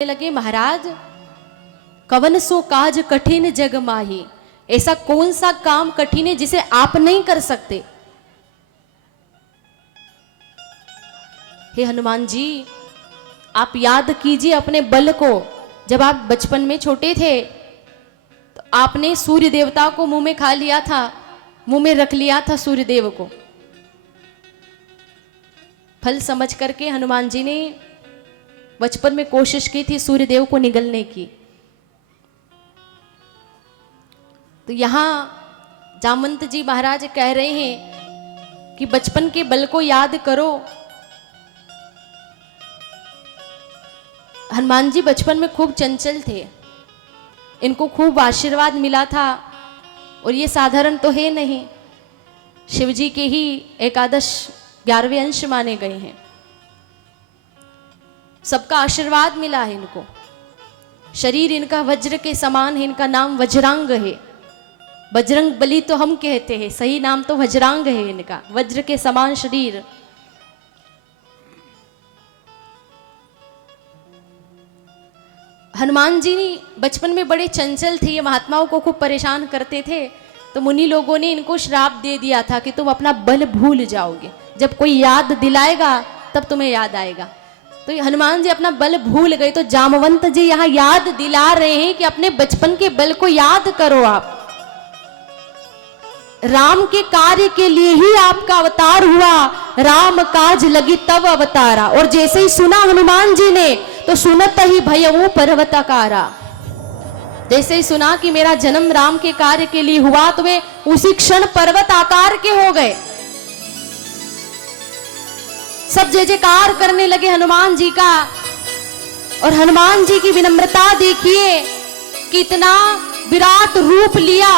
लगे, महाराज कवन सो काज कठिन जग माही, ऐसा कौन सा काम कठिन है जिसे आप नहीं कर सकते। हे हनुमान जी, आप याद कीजिए अपने बल को। जब आप बचपन में छोटे थे तो आपने सूर्य देवता को मुंह में खा लिया था, मुंह में रख लिया था सूर्य देव को। फल समझ करके हनुमान जी ने बचपन में कोशिश की थी सूर्य देव को निगलने की। तो यहां जामवंत जी महाराज कह रहे हैं कि बचपन के बल को याद करो। हनुमान जी बचपन में खूब चंचल थे, इनको खूब आशीर्वाद मिला था और ये साधारण तो है नहीं, शिव जी के ही एकादश 11वें अंश माने गए हैं। सबका आशीर्वाद मिला है इनको। शरीर इनका वज्र के समान है, इनका नाम वज्रांग है। बजरंग बली तो हम कहते हैं, सही नाम तो वज्रांग है इनका, वज्र के समान शरीर। हनुमान जी बचपन में बड़े चंचल थे, ये महात्माओं को खूब परेशान करते थे। तो मुनि लोगों ने इनको श्राप दे दिया था कि तुम अपना बल भूल जाओगे, जब कोई याद दिलाएगा तब तुम्हें याद आएगा। तो हनुमान जी अपना बल भूल गए। तो जामवंत जी यहाँ याद दिला रहे हैं कि अपने बचपन के बल को याद करो। आप राम के कार्य के लिए ही आपका अवतार हुआ, राम काज लगी तब अवतारा। और जैसे ही सुना हनुमान जी ने तो सुनत ही भयऊ पर्वताकारा। जैसे ही सुना कि मेरा जन्म राम के कार्य के लिए हुआ तो वे उसी क्षण पर्वत आकार के हो गए। सब जय जयकार करने लगे हनुमान जी का। और हनुमान जी की विनम्रता देखिए, कितना विराट रूप लिया,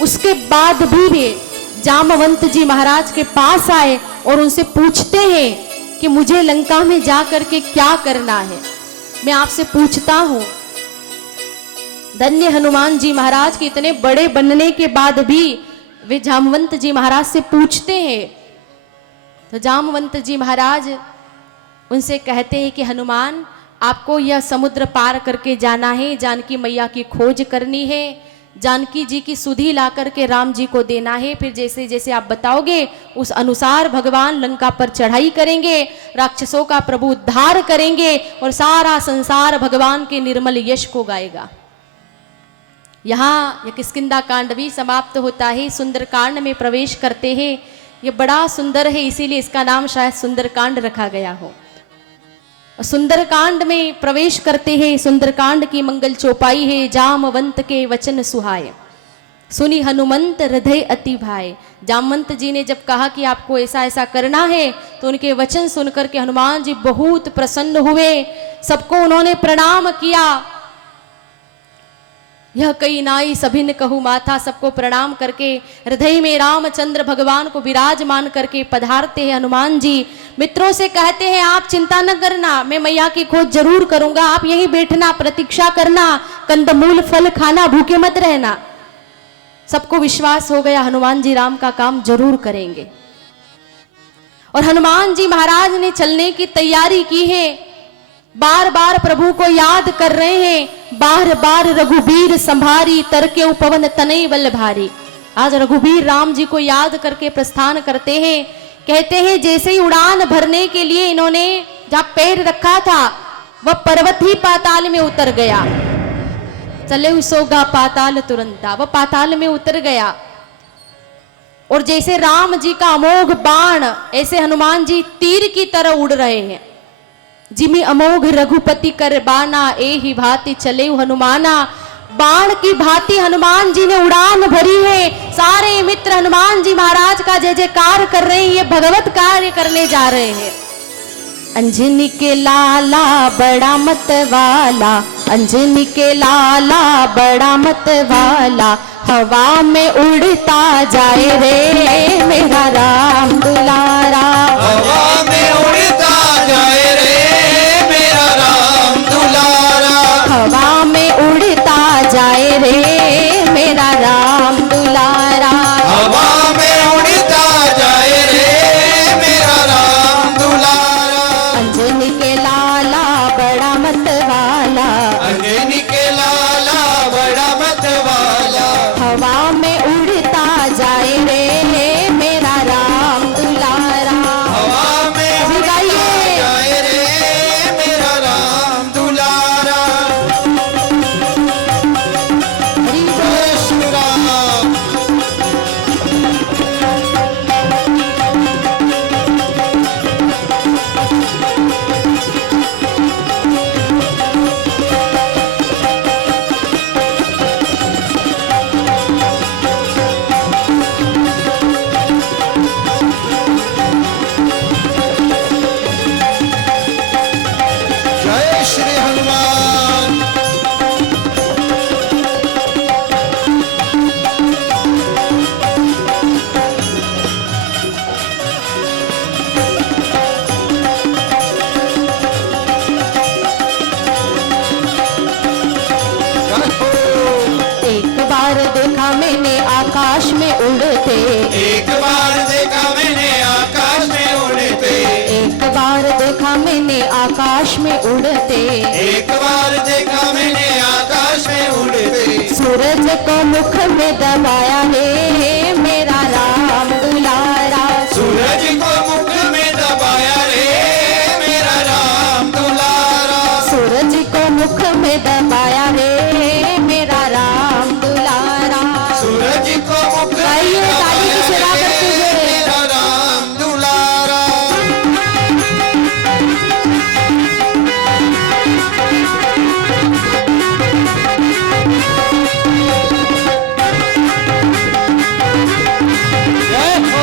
उसके बाद भी वे जामवंत जी महाराज के पास आए और उनसे पूछते हैं कि मुझे लंका में जाकर के क्या करना है, मैं आपसे पूछता हूं। धन्य हनुमान जी महाराज के इतने बड़े बनने के बाद भी वे जामवंत जी महाराज से पूछते हैं। तो जामवंत जी महाराज उनसे कहते हैं कि हनुमान, आपको यह समुद्र पार करके जाना है, जानकी मैया की खोज करनी है, जानकी जी की सुधि ला करके राम जी को देना है। फिर जैसे जैसे आप बताओगे उस अनुसार भगवान लंका पर चढ़ाई करेंगे, राक्षसों का प्रभु उद्धार करेंगे और सारा संसार भगवान के निर्मल यश को गाएगा। यहाँ यह किष्किंधा कांड भी समाप्त होता है, सुंदर कांड में प्रवेश करते हैं। ये बड़ा सुंदर है, इसीलिए इसका नाम शायद सुंदरकांड रखा गया हो। सुंदरकांड में प्रवेश करते हैं। सुंदरकांड की मंगल चौपाई है, जामवंत के वचन सुहाए, सुनी हनुमंत हृदय अति भाए। जामवंत जी ने जब कहा कि आपको ऐसा ऐसा करना है तो उनके वचन सुनकर के हनुमान जी बहुत प्रसन्न हुए। सबको उन्होंने प्रणाम किया। यह कई नाई सभिन कहू माथा, सबको प्रणाम करके हृदय में रामचंद्र भगवान को विराजमान करके पधारते हैं हनुमान जी। मित्रों से कहते हैं आप चिंता न करना, मैं मैया की खोज जरूर करूंगा, आप यहीं बैठना, प्रतीक्षा करना, कंदमूल फल खाना, भूखे मत रहना। सबको विश्वास हो गया हनुमान जी राम का काम जरूर करेंगे। और हनुमान जी महाराज ने चलने की तैयारी की है, बार बार प्रभु को याद कर रहे हैं। बार बार रघुबीर संभारी, तरके उपवन तनय बल भारी। आज रघुबीर राम जी को याद करके प्रस्थान करते हैं। कहते हैं जैसे ही उड़ान भरने के लिए इन्होंने जहां पैर रखा था वह पर्वत ही पाताल में उतर गया। चले सोगा पाताल तुरंता, वह पाताल में उतर गया। और जैसे राम जी का अमोघ बाण, ऐसे हनुमान जी तीर की तरह उड़ रहे हैं। जिमि अमोघ रघुपति कर बाना, ए ही भांति चले हनुमाना। बाण की भांति हनुमान जी ने उड़ान भरी है। सारे मित्र हनुमान जी महाराज का जय जयकार कर रहे हैं, ये भगवत कार्य करने जा रहे हैं। अंजनी के लाला बड़ा मत वाला, अंजनी के लाला बड़ा मत वाला, हवा में उड़ता जाए रे मेरा राम दुलारा, हवा में उड़ता जाए रे मेरा राम दुलारा, हवा में उड़ता जाए रे मेरा राम दुलारा, हवा में उड़ता जाए रे मेरा राम दुलारा। अंजनी के लाला बड़ा मत जय हनुमान। एक बार देखा मैंने आकाश में उड़ते, एक बार देखा मैंने आकाश में उड़ते, एक बार देखा मैंने आकाश में उड़ते, एक बार देखा मैंने आकाश में उड़ते। सूरज को मुख में दबाया है मेरा राम दुलारा, सूरज को मुख में दबाया रे मेरा राम दुलारा, सूरज को मुख में दबाया रे मेरा राम दुलारा। सूरज को मुख में आइए, ताली की दबाया सेवा रे करते हुए। मेरा राम दुलारा। जय हो। जय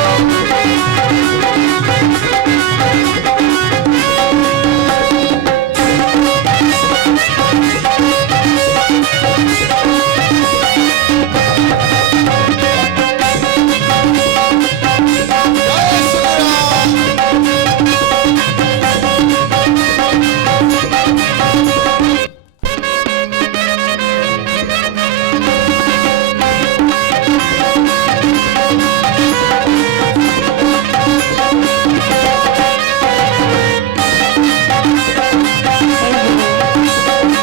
श्री राम।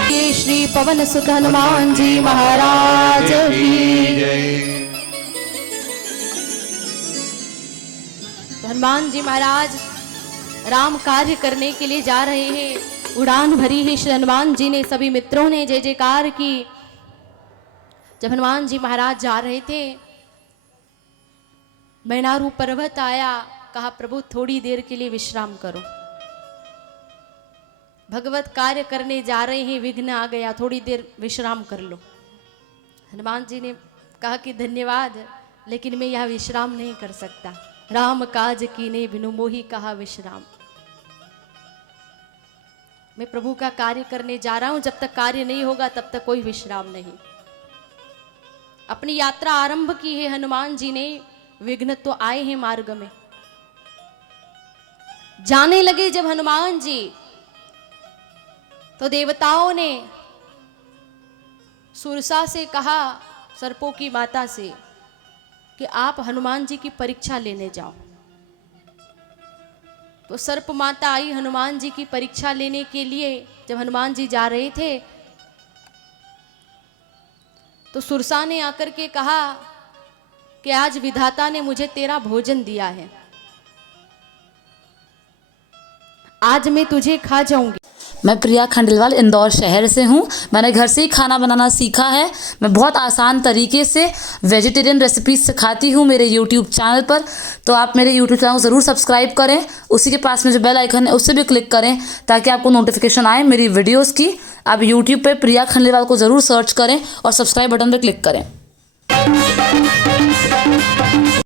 ये श्री पवन सुत हनुमान जी महाराज की। तो हनुमान जी महाराज राम कार्य करने के लिए जा रहे हैं, उड़ान भरी है श्री हनुमान जी ने, सभी मित्रों ने जय जयकार की। जब हनुमान जी महाराज जा रहे थे, मैनारू पर्वत आया, कहा प्रभु थोड़ी देर के लिए विश्राम करो, भगवत कार्य करने जा रहे हैं, विघ्न आ गया, थोड़ी देर विश्राम कर लो। हनुमान जी ने कहा कि धन्यवाद, लेकिन मैं यह विश्राम नहीं कर सकता, राम काज कीने बिनु मोहि कहा विश्राम। मैं प्रभु का कार्य करने जा रहा हूं, जब तक कार्य नहीं होगा तब तक कोई विश्राम नहीं। अपनी यात्रा आरंभ की है हनुमान जी ने, विघ्न तो आए हैं मार्ग में। जाने लगे जब हनुमान जी, तो देवताओं ने सुरसा से कहा, सर्पों की माता से, कि आप हनुमान जी की परीक्षा लेने जाओ। तो सर्प माता आई हनुमान जी की परीक्षा लेने के लिए। जब हनुमान जी जा रहे थे, तो सुरसा ने आकर के कहा कि आज विधाता ने मुझे तेरा भोजन दिया है, आज मैं तुझे खा जाऊंगी। मैं प्रिया खंडेलवाल इंदौर शहर से हूँ। मैंने घर से ही खाना बनाना सीखा है। मैं बहुत आसान तरीके से वेजिटेरियन रेसिपीज सिखाती हूँ मेरे यूट्यूब चैनल पर। तो आप मेरे यूट्यूब चैनल को ज़रूर सब्सक्राइब करें, उसी के पास में जो बेल आइकन है उससे भी क्लिक करें ताकि आपको नोटिफिकेशन आए मेरी वीडियोज़ की। आप यूट्यूब पर प्रिया खंडेलवाल को ज़रूर सर्च करें और सब्सक्राइब बटन पर क्लिक करें।